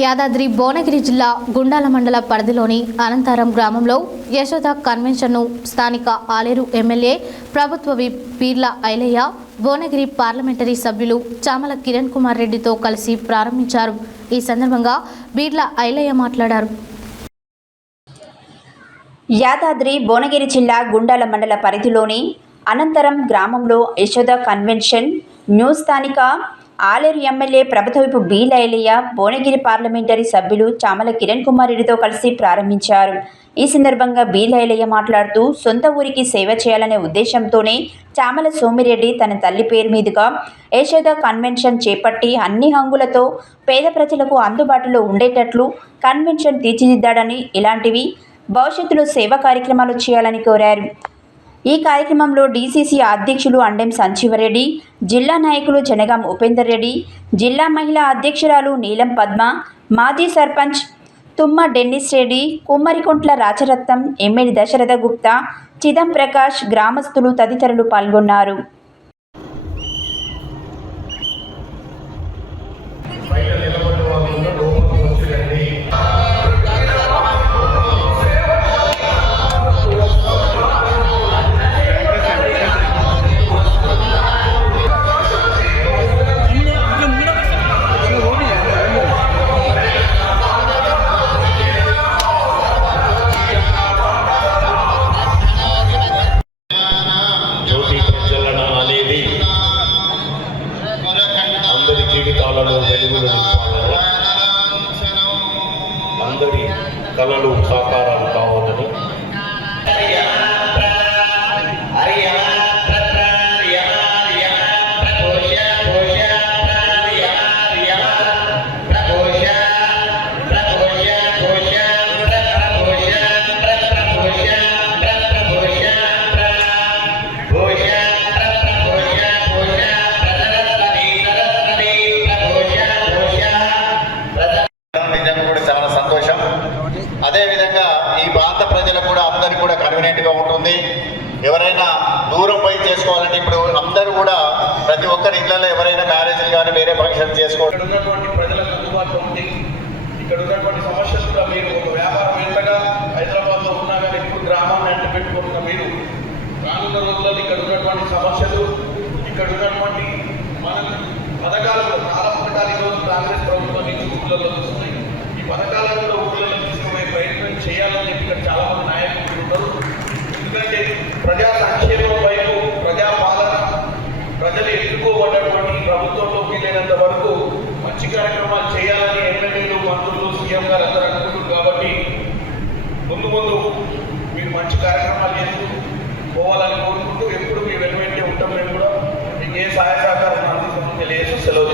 యాదాద్రి భువనగిరి జిల్లా గుండాల మండల పరిధిలోని అనంతరం గ్రామంలో యశోద కన్వెన్షన్ను స్థానిక ఆలేరు ఎమ్మెల్యే ప్రభుత్వ పీర్ల ఐలయ్య భువనగిరి పార్లమెంటరీ సభ్యులు చామల కిరణ్ కుమార్ రెడ్డితో కలిసి ప్రారంభించారు. ఈ సందర్భంగా బీర్ల ఐలయ్య మాట్లాడారు. యాదాద్రి భువనగిరి జిల్లా గుండాల మండల పరిధిలోని అనంతరం గ్రామంలో యశోద కన్వెన్షన్ న్యూ స్థానిక ఆలేరు ఎమ్మెల్యే ప్రభుత్వపు బి లైలయ్య భువనగిరి పార్లమెంటరీ సభ్యులు చామల కిరణ్ కుమార్ రెడ్డితో కలిసి ప్రారంభించారు. ఈ సందర్భంగా బి లైలయ్య మాట్లాడుతూ సొంత ఊరికి సేవ చేయాలనే ఉద్దేశంతోనే చామల సోమిరెడ్డి తన తల్లి పేరు మీదుగా యశోద కన్వెన్షన్ చేపట్టి అన్ని హంగులతో పేద ప్రజలకు అందుబాటులో ఉండేటట్లు కన్వెన్షన్ తీర్చిదిద్దాడని ఇలాంటివి భవిష్యత్తులో సేవా కార్యక్రమాలు చేయాలని కోరారు. ఈ కార్యక్రమంలో డీసీసీ అధ్యక్షులు అండెం సంజీవరెడ్డి జిల్లా నాయకులు జనగాం ఉపేందర్ రెడ్డి జిల్లా మహిళా అధ్యక్షురాలు నీలం పద్మ మాజీ సర్పంచ్ తుమ్మ డెన్నిస్ రెడ్డి కుమ్మరికుంట్ల రాచరత్నం ఎమ్మెల్యే దశరథ గుప్తా చిదం ప్రకాష్ గ్రామస్తులు తదితరులు పాల్గొన్నారు. అందరి కళలు సాకారాలు కావాలని ఎవరైనా దూరం పోయి చేసుకోవాలంటే ఇప్పుడు అందరూ కూడా ప్రతి ఒక్కరి ఇళ్ళలో ఎవరైనా మ్యారేజ్లు కానీ వేరే ఫంక్షన్ చేసుకోవాలి ఇక్కడ ఉన్నటువంటి ప్రజలకు అందుబాటులో ఉంది ఇక్కడ ఉన్నటువంటి సమస్యలు కూడా మీరు ఒక వ్యాపారవేత్తగా హైదరాబాద్లో ఉన్నా కానీ ఇప్పుడు గ్రామాన్ని అంటే పెట్టుకుంటున్న మీరు రానున్న రోజుల్లో ఇక్కడ ఉన్నటువంటి సమస్యలు ఇక్కడ ఉన్నటువంటి మన పథకాలు చాలా పథకాలు మంచి కార్యక్రమాలు చేస్తూ పోవాలని కోరుకుంటూ ఎప్పుడు మీ వెనువెంటే ఉంటాం మేము కూడా. మీకు ఏ సహాయ సహకారం అందిస్తామని తెలియజేసి సెలవు